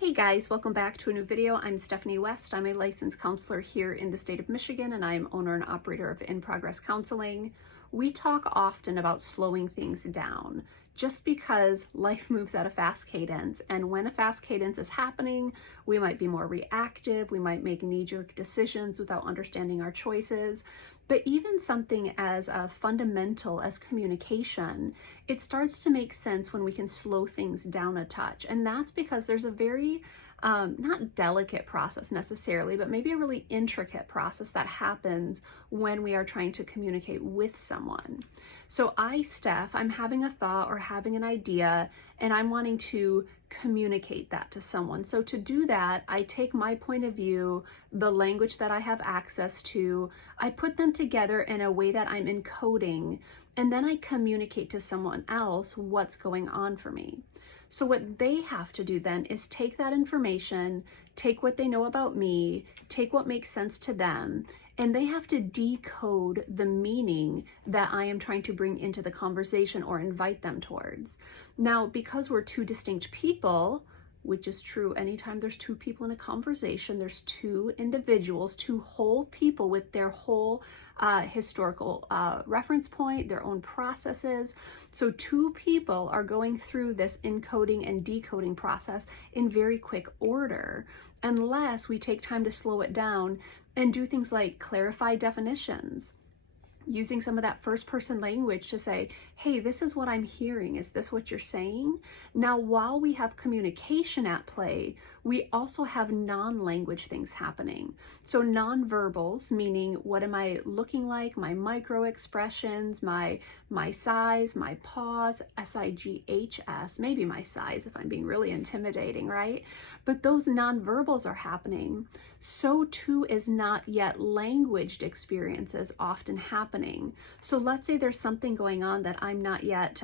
Hey guys, welcome back to a new video. I'm Stephanie West. I'm a licensed counselor here in the state of Michigan, and I am owner and operator of In Progress Counseling. We talk often about slowing things down just because life moves at a fast cadence, and when a fast cadence is happening, we might be more reactive, we might make knee-jerk decisions without understanding our choices. But even something as fundamental as communication, it starts to make sense when we can slow things down a touch. And that's because there's a very, not delicate process necessarily, but maybe a really intricate process that happens when we are trying to communicate with someone. So Steph, I'm having a thought or having an idea, and I'm wanting to communicate that to someone. So to do that, I take my point of view, the language that I have access to, I put them together in a way that I'm encoding, and then I communicate to someone else what's going on for me. So what they have to do then is take that information, take what they know about me, take what makes sense to them, and they have to decode the meaning that I am trying to bring into the conversation or invite them towards. Now, because we're two distinct people, which is true anytime there's two people in a conversation, there's two individuals, two whole people with their whole historical reference point, their own processes. So two people are going through this encoding and decoding process in very quick order, unless we take time to slow it down and do things like clarify definitions, using some of that first person language to say, hey, this is what I'm hearing. Is this what you're saying? Now, while we have communication at play, we also have non-language things happening. So non-verbals, meaning what am I looking like, my micro expressions, my size, my pause, SIGHS, maybe my size if I'm being really intimidating, right? But those non-verbals are happening. So too is not yet languaged experiences often happening. So let's say there's something going on that I'm not yet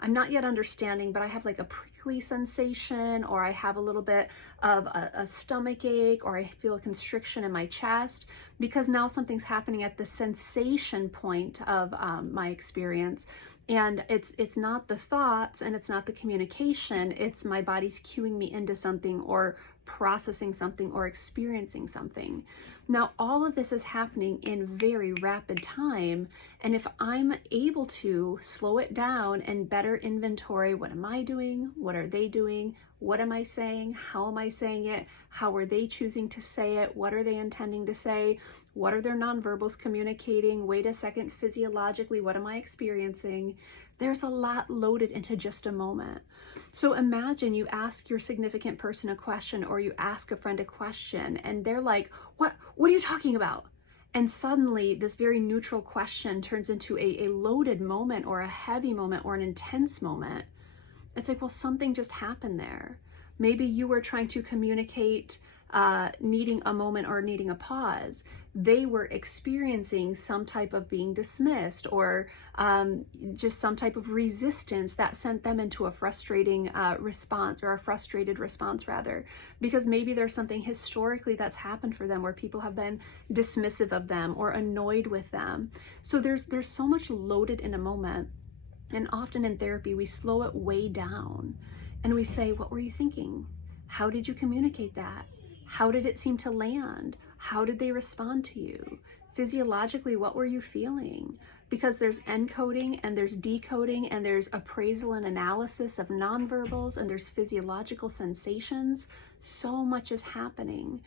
understanding, but I have like a prickly sensation, or I have a little bit of a stomach ache, or I feel a constriction in my chest, because now something's happening at the sensation point of my experience. And it's not the thoughts and it's not the communication, it's my body's cueing me into something or processing something or experiencing something. Now, all of this is happening in very rapid time. And if I'm able to slow it down and better inventory, what am I doing? What are they doing? What am I saying? How am I saying it? How are they choosing to say it? What are they intending to say? What are their nonverbals communicating? Wait a second, physiologically, what am I experiencing? There's a lot loaded into just a moment. So imagine you ask your significant person a question, or you ask a friend a question, and they're like, what are you talking about? And suddenly this very neutral question turns into a loaded moment or a heavy moment or an intense moment. It's like, well, something just happened there. Maybe you were trying to communicate needing a moment or needing a pause. They were experiencing some type of being dismissed, or just some type of resistance that sent them into a frustrating response, or a frustrated response rather, because maybe there's something historically that's happened for them where people have been dismissive of them or annoyed with them. So there's so much loaded in a moment. And often in therapy, we slow it way down and we say, what were you thinking? How did you communicate that? How did it seem to land? How did they respond to you? Physiologically, what were you feeling? Because there's encoding and there's decoding and there's appraisal and analysis of nonverbals and there's physiological sensations. So much is happening.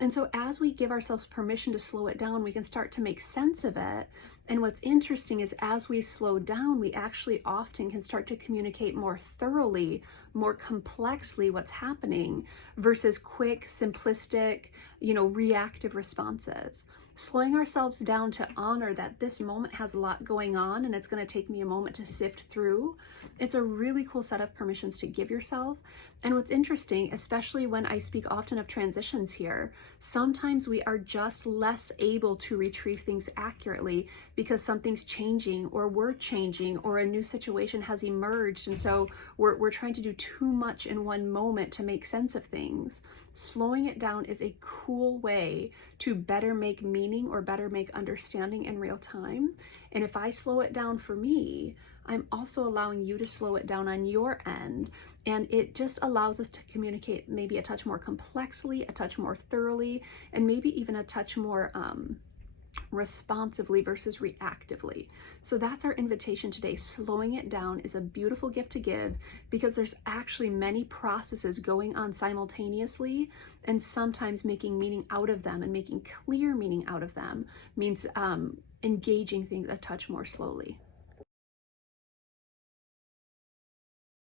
And so as we give ourselves permission to slow it down, we can start to make sense of it. And what's interesting is as we slow down, we actually often can start to communicate more thoroughly, more complexly what's happening versus quick, simplistic, reactive responses. Slowing ourselves down to honor that this moment has a lot going on and it's going to take me a moment to sift through. It's a really cool set of permissions to give yourself. And what's interesting, especially when I speak often of transitions here, sometimes we are just less able to retrieve things accurately because something's changing, or we're changing, or a new situation has emerged. And so we're trying to do too much in one moment to make sense of things. Slowing it down is a cool way to better make meaning or better make understanding in real time. And if I slow it down for me, I'm also allowing you to slow it down on your end. And it just allows us to communicate maybe a touch more complexly, a touch more thoroughly, and maybe even a touch more responsively versus reactively. So that's our invitation today. Slowing it down is a beautiful gift to give because there's actually many processes going on simultaneously, and sometimes making meaning out of them and making clear meaning out of them means engaging things a touch more slowly.